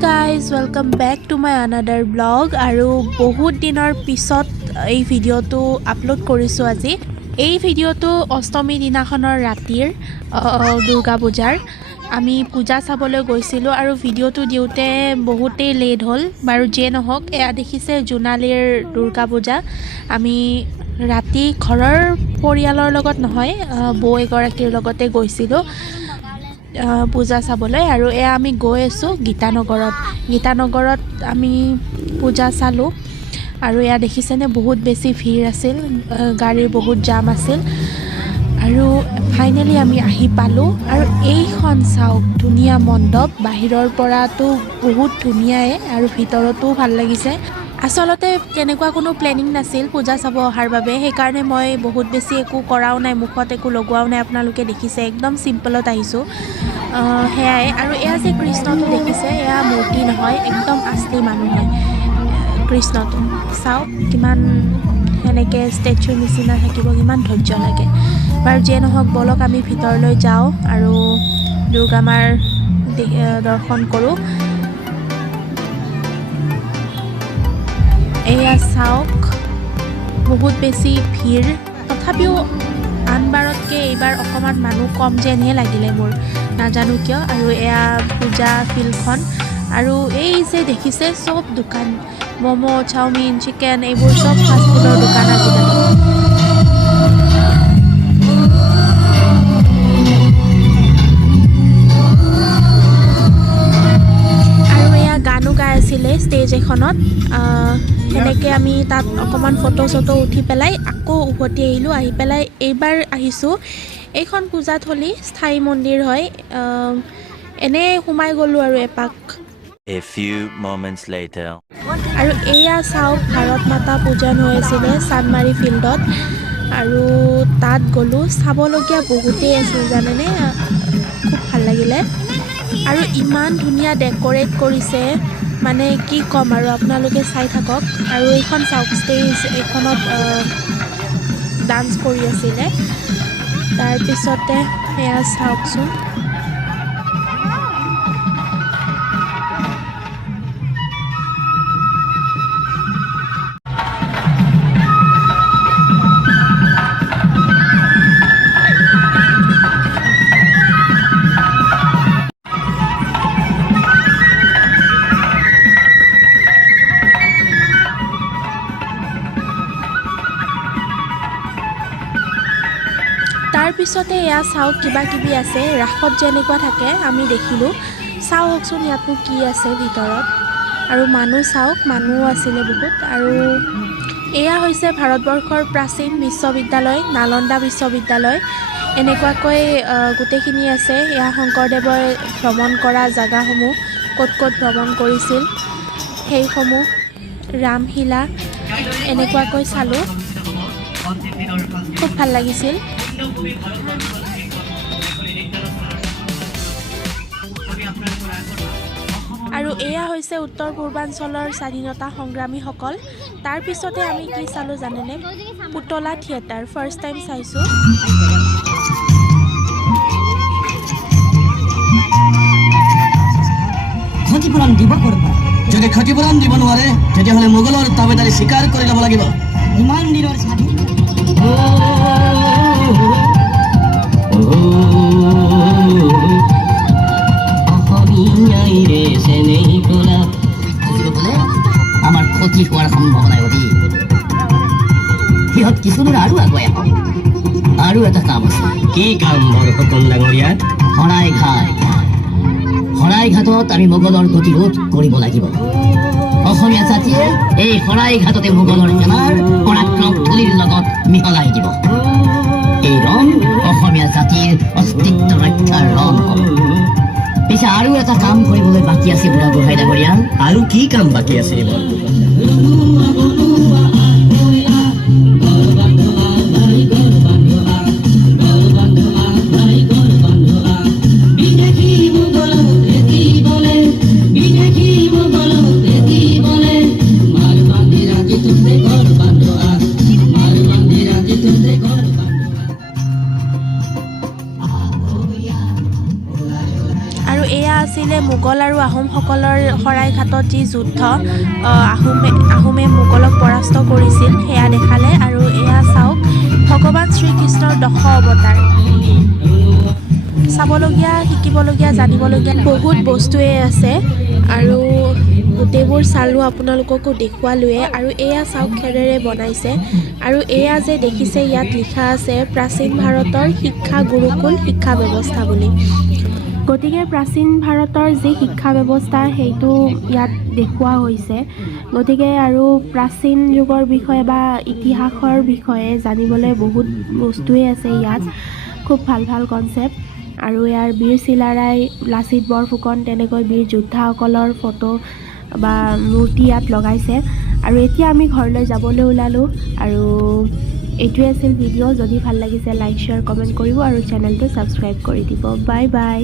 guys, welcome back to my another vlog আৰু বহুত দিনৰ পিছত এই ভিডিওটো আপলোড কৰিছো আজি এই ভিডিওটো অষ্টমী দিনাখনৰ ৰাতিৰ দুৰ্গা পূজাৰ আমি পূজা চাবলৈ গৈছিলো আৰু ভিডিওটো দিওতে বহুতেই লেট হ'ল বাৰু যে নহওক এয়া দেখিছে জুনালীৰ দুৰ্গা পূজা আমি ৰাতি ঘৰৰ পৰিয়ালৰ লগত নহয় বৌ এগৰাকীৰ লগতে গৈছিলো পূজা চাবলৈ আৰু এয়া আমি গৈ আছো গীতানগৰত আমি পূজা চালো আৰু এয়া দেখিছেনে বহুত বেছি ভিৰ আছিল গাড়ীৰ বহুত জাম আছিল আৰু ফাইনালি আমি আহি পালো আৰু এইখন চাওক ধুনীয়া মণ্ডপ বাহিৰৰ পৰাটো বহুত ধুনীয়াই আৰু ভিতৰতো ভাল লাগিছে আসলতে তেনেকুৱা কোনো প্লেনিং নাছিল পূজা চাব অহাৰ বাবে সেইকাৰণে মই বহুত বেছি একো কৰাও নাই মুখত একো লগোৱাও নাই আপোনালোকে দেখিছে একদম সিম্পলত আহিছো হেয়াই আৰু এয়া যে কৃষ্ণটো দেখিছে এয়া মূৰ্তি নহয় একদম আছলি মানুহ হয় কৃষ্ণটো চাওক কিমান হেনেকে ষ্টেচু নিচিনা থাকিব কিমান ধৈৰ্য লাগে বাৰু যে নহওক বলক আমি ভিতৰলৈ যাওঁ আৰু দুৰ্গা মাৰ দৰ্শন কৰোঁ এয়া চাওক বহুত বেছি ভিৰ তথাপিও আনবাৰতকৈ এইবাৰ অকণমান মানুহ কম যেনহে লাগিলে মোৰ নাজানো কিয় আৰু এয়া পূজা ফিল্ডখন আৰু এই যে দেখিছে চব দোকান ম'ম' চাওমিন চিকেন এইবোৰ চব ফাষ্টফুডৰ দোকান আজিকালি আৰু এয়া গানো গাই আছিলে ষ্টেজ এখনত সেনেকৈ আমি তাত অকণমান ফটো চটো উঠি পেলাই আকৌ উভতি আহিলোঁ আহি পেলাই এইবাৰ আহিছোঁ এইখন পূজাথলী স্থায়ী মন্দিৰ হয় এনে সোমাই গ'লোঁ আৰু এপাক A few moments later আৰু এয়া চাওক ভাৰত মাতা পূজন হৈ আছিলে চানমাৰী ফিল্ডত আৰু তাত গ'লোঁ চাবলগীয়া বহুতেই আছিল জানেনে খুব ভাল লাগিলে আৰু ইমান ধুনীয়া ডেক'ৰেট কৰিছে মানে কি ক'ম আৰু আপোনালোকে চাই থাকক আৰু এইখন চাওক ষ্টেজ এইখনত ডান্স কৰি আছিলে তাৰপিছতে এয়া চাওকচোন তাৰপিছতে এয়া চাওক কিবা কিবি আছে ৰাসত যেনেকুৱা থাকে আমি দেখিলোঁ চাওকচোন ইয়াতো কি আছে ভিতৰত আৰু মানুহ চাওক মানুহো আছিলে বহুত আৰু এয়া হৈছে ভাৰতবৰ্ষৰ প্ৰাচীন বিশ্ববিদ্যালয় নালন্দা বিশ্ববিদ্যালয় এনেকুৱাকৈ গোটেইখিনি আছে এয়া শংকৰদেৱই ভ্ৰমণ কৰা জেগাসমূহ ক'ত ক'ত ভ্ৰমণ কৰিছিল সেইসমূহ ৰামশিলা এনেকুৱাকৈ চালোঁ খুব ভাল লাগিছিল আৰু এয়া হৈছে উত্তৰ পূৰ্বাঞ্চলৰ স্বাধীনতা সংগ্ৰামীসকল তাৰপিছতে আমি কি চালোঁ জানেনে পুতলা থিয়েটাৰ ফাৰ্ষ্ট টাইম চাইছোঁ ক্ষতিপূৰণ দিব কৰিব যদি ক্ষতিপূৰণ দিব নোৱাৰে তেতিয়াহ'লে মোগলৰ তাবেদাৰী স্বীকাৰ কৰি ল'ব লাগিব ইমান দিনৰ স্বাধীন আমাৰ ক্ষতি হোৱাৰ সম্ভাৱনাই অধিক সিহঁত কিছুদিন আৰু আগুৱাই আহক আৰু এটা কাম আছে কি কাম বৰফুকন ডাঙৰীয়া শৰাইঘাটত আমি মোগলৰ প্ৰতিৰোধ কৰিব লাগিব অসমীয়া জাতিয়ে এই শৰাইঘাটতে মোগলৰ সেনাৰ পৰাক্ৰম থলীৰ লগত মিহলাই দিব এই ৰং অসমীয়া জাতিৰ অস্তিত্ব ৰক্ষাৰ ৰং হ'ব পিছে আৰু এটা কাম কৰিবলৈ বাকী আছে বুঢ়াগোহাঁই ডাঙৰীয়া আৰু কি কাম বাকী আছে আৰু এয়া আছিলে মোগল আৰু আহোমসকলৰ শৰাইঘাটত যি যুদ্ধ আহোমে মোগলক পৰাস্ত কৰিছিল সেয়া দেখালে। আৰু এয়া চাওক ভগৱান শ্ৰীকৃষ্ণৰ 10 অৱতাৰ। চাবলগীয়া, শিকিবলগীয়া, জানিবলগীয়া বহুত বস্তুৱে আছে আৰু গোটেইবোৰ চালোঁ, আপোনালোককো দেখুৱালোৱে। আৰু এয়া চাওক খেৰেৰে বনাইছে আৰু এয়া যে দেখিছে ইয়াত লিখা আছে প্ৰাচীন ভাৰতৰ শিক্ষা গুৰুকুল শিক্ষা ব্যৱস্থা বুলি। গতিকে প্ৰাচীন ভাৰতৰ যি শিক্ষা ব্যৱস্থা সেইটো ইয়াত দেখুওৱা হৈছে। গতিকে আৰু প্ৰাচীন যুগৰ বিষয়ে বা ইতিহাসৰ বিষয়ে জানিবলৈ বহুত বস্তুৱেই আছে ইয়াত, খুব ভাল ভাল কনচেপ্ট। আৰু ইয়াৰ বীৰ চিলাৰায়, লাচিত বৰফুকন, তেনেকৈ বীৰ যোদ্ধাসকলৰ ফটো বা মূৰ্তি ইয়াত লগাইছে। আৰু এতিয়া আমি ঘৰলৈ যাবলৈ ওলালোঁ আৰু এইটোৱে আছিল ভিডিঅ'। যদি ভাল লাগিছে লাইক, শ্বেয়াৰ, কমেণ্ট কৰিব আৰু চেনেলটো ছাবস্ক্ৰাইব কৰি দিব। Bye bye.